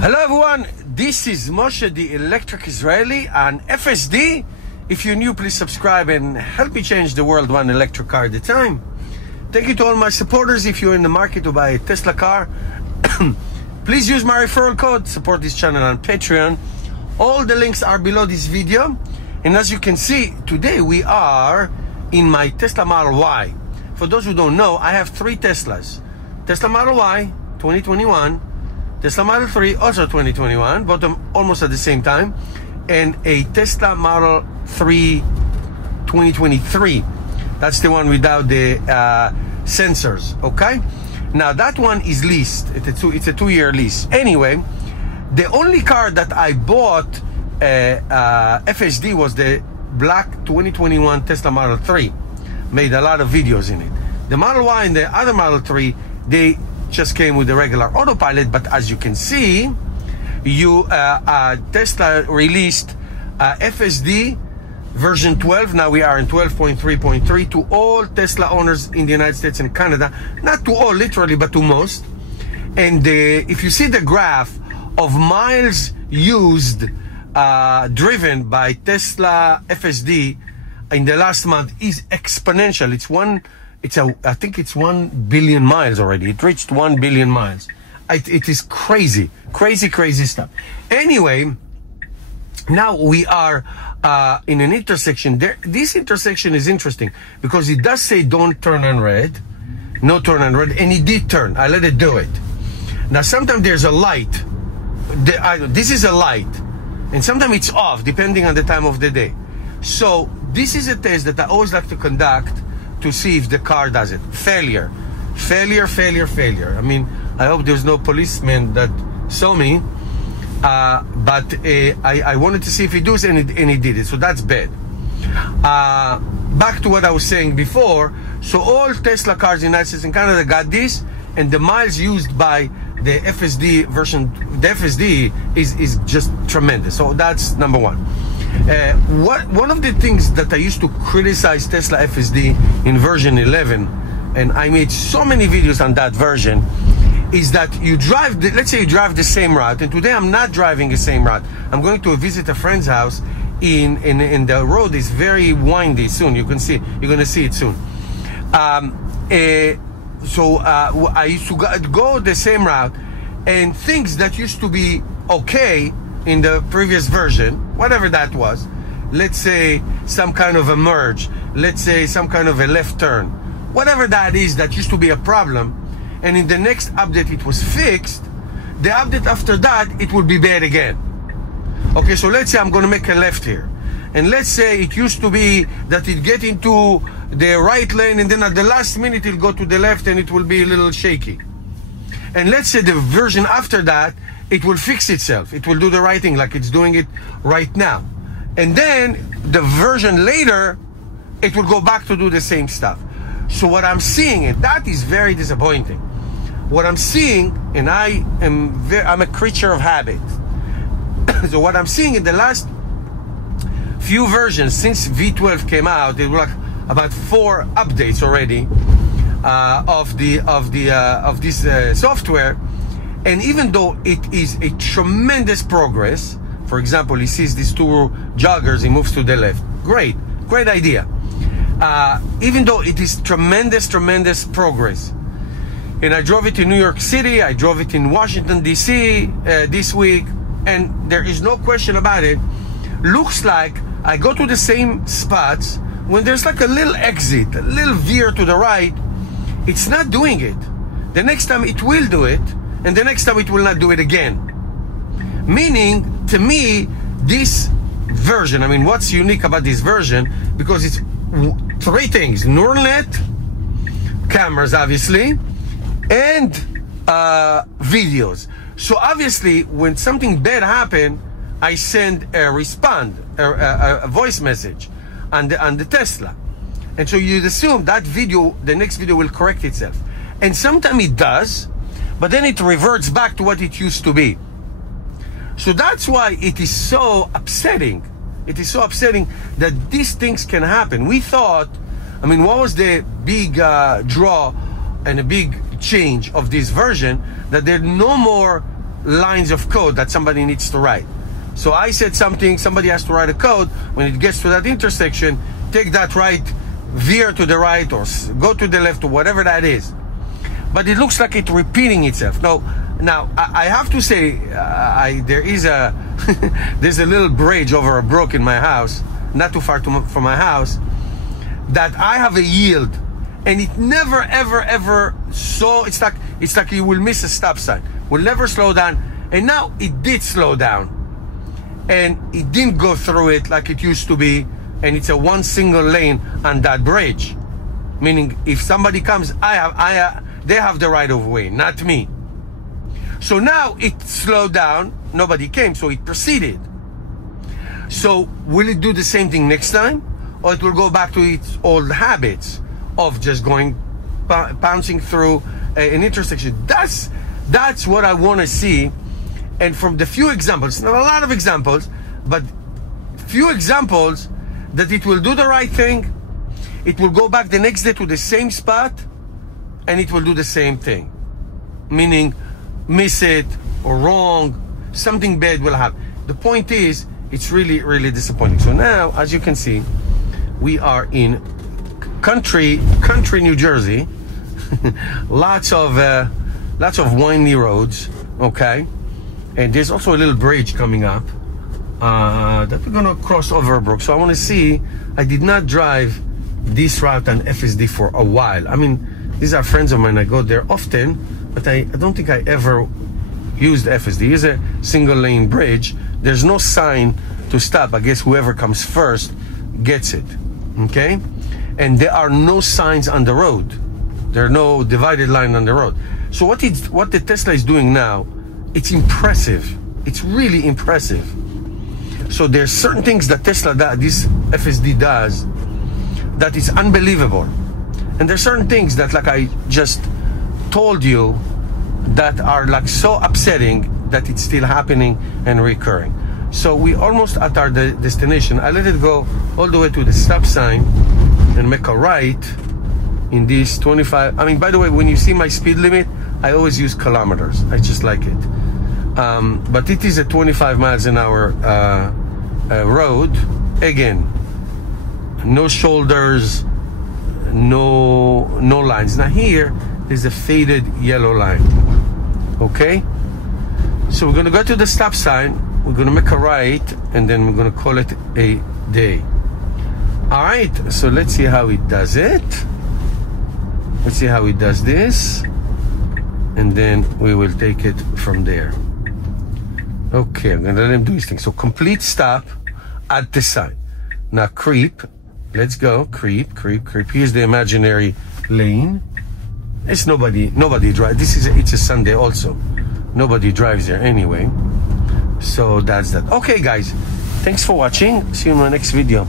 Hello everyone, this is Moshe the Electric Israeli on FSD. If you're new, please subscribe and help me change the world one electric car at a time. Thank you to all my supporters. If you're in the market to buy a Tesla car, please use my referral code, support this channel on Patreon. All the links are below this video. And as you can see, today we are in my Tesla Model Y. For those who don't know, I have three Teslas. Tesla Model Y, 2021. Tesla Model 3, also 2021, bought them almost at the same time, and a Tesla Model 3 2023. That's the one without the sensors, okay? Now that one is leased. It's a two-year lease. Anyway, the only car that I bought FSD was the black 2021 Tesla Model 3. Made a lot of videos in it. The Model Y and the other Model 3, they just came with the regular autopilot, but as you can see, Tesla released FSD version 12. Now we are in 12.3.3 to all Tesla owners in the United States and Canada. Not to all literally, but to most. And if you see the graph of miles used driven by Tesla FSD in the last month is exponential. I think it's 1 billion miles already. It reached 1 billion miles. It is crazy stuff. Anyway, now we are in an intersection. This intersection is interesting because it does say don't turn on red, no turn on red, and it did turn. I let it do it. Now sometimes there's a light. This is a light, and sometimes it's off depending on the time of the day. So this is a test that I always like to conduct to see if the car does it. Failure. I mean, I hope there's no policeman that saw me, but I wanted to see if he does, and he did it, so that's bad. Back to what I was saying before. So all Tesla cars in the United States and Canada got this, and the miles used by the FSD version, the FSD is just tremendous. So that's number one. One of the things that I used to criticize Tesla FSD in version 11, and I made so many videos on that version, is that you drive, let's say you drive the same route, and today I'm not driving the same route. I'm going to visit a friend's house in the road is very windy soon. You're going to see it soon. So I used to go the same route, and things that used to be okay in the previous version, whatever that was, let's say some kind of a merge, let's say some kind of a left turn, whatever that is that used to be a problem, and in the next update it was fixed, the update after that it will be bad again. Okay, so let's say I'm going to make a left here, and let's say it used to be that it get into the right lane, and then at the last minute it'll go to the left and it will be a little shaky. And let's say the version after that, it will fix itself. It will do the right thing like it's doing it right now. And then the version later, it will go back to do the same stuff. So what I'm seeing, and that is very disappointing. What I'm seeing, and I'm a creature of habit. So what I'm seeing in the last few versions since V12 came out, it was like about 4 updates already of this software. And even though it is a tremendous progress, for example, he sees these two joggers, he moves to the left. Great idea. Even though it is tremendous progress. And I drove it in New York City, I drove it in Washington, D.C. This week, and there is no question about it. Looks like I go to the same spots when there's like a little exit, a little veer to the right. It's not doing it. The next time it will do it, and the next time it will not do it again. Meaning, to me, this version, I mean, what's unique about this version, because it's 3 things: neural net, cameras obviously, and videos. So obviously when something bad happens, I send a voice message on the Tesla, and so you'd assume that video, the next video will correct itself, and sometimes it does, but then it reverts back to what it used to be. So that's why it is so upsetting. It is so upsetting that these things can happen. We thought, I mean, what was the big draw and a big change of this version? That there are no more lines of code that somebody needs to write. So I said something, somebody has to write a code. When it gets to that intersection, take that right, veer to the right, or go to the left, or whatever that is. But it looks like it's repeating itself. Now I have to say, there is a there's a little bridge over a brook in my house, not too far from my house, that I have a yield, and it never ever so it's like you will miss a stop sign, will never slow down. And now it did slow down, and it didn't go through it like it used to be, and it's a one single lane on that bridge, meaning if somebody comes, they have the right of way, not me. So now it slowed down, nobody came, so it proceeded. So will it do the same thing next time, or it will go back to its old habits of just going, bouncing through an intersection? That's what I want to see. And from the few examples, not a lot of examples, but few examples, that it will do the right thing, it will go back the next day to the same spot, and it will do the same thing, meaning miss it or wrong, something bad will happen. The point is, it's really, really disappointing. So now, as you can see, we are in country New Jersey. lots of windy roads, okay? And there's also a little bridge coming up that we're gonna cross over a brook. So I want to see, I did not drive this route on FSD for a while. I mean, these are friends of mine, I go there often, but I don't think I ever used FSD. It's a single lane bridge. There's no sign to stop. I guess whoever comes first gets it, okay? And there are no signs on the road. There are no divided line on the road. So what the Tesla is doing now, it's impressive. It's really impressive. So there's certain things that Tesla does, this FSD does, that is unbelievable. And there's certain things that, like I just told you, that are like so upsetting that it's still happening and recurring. So we almost at our destination. I let it go all the way to the stop sign and make a right in this 25. I mean, by the way, when you see my speed limit, I always use kilometers. I just like it. But it is a 25 miles an hour road. Again, no shoulders, no lines. Now here is a faded yellow line, okay? So we're gonna go to the stop sign, we're gonna make a right, and then we're gonna call it a day. All right, so let's see how it does it. Let's see how it does this, and then we will take it from there. Okay, I'm gonna let him do his thing. So complete stop at the sign. Now creep, let's go, creep. Here's the imaginary lane. It's nobody drives. It's a Sunday also. Nobody drives there anyway. So that's that. Okay guys, thanks for watching. See you in my next video.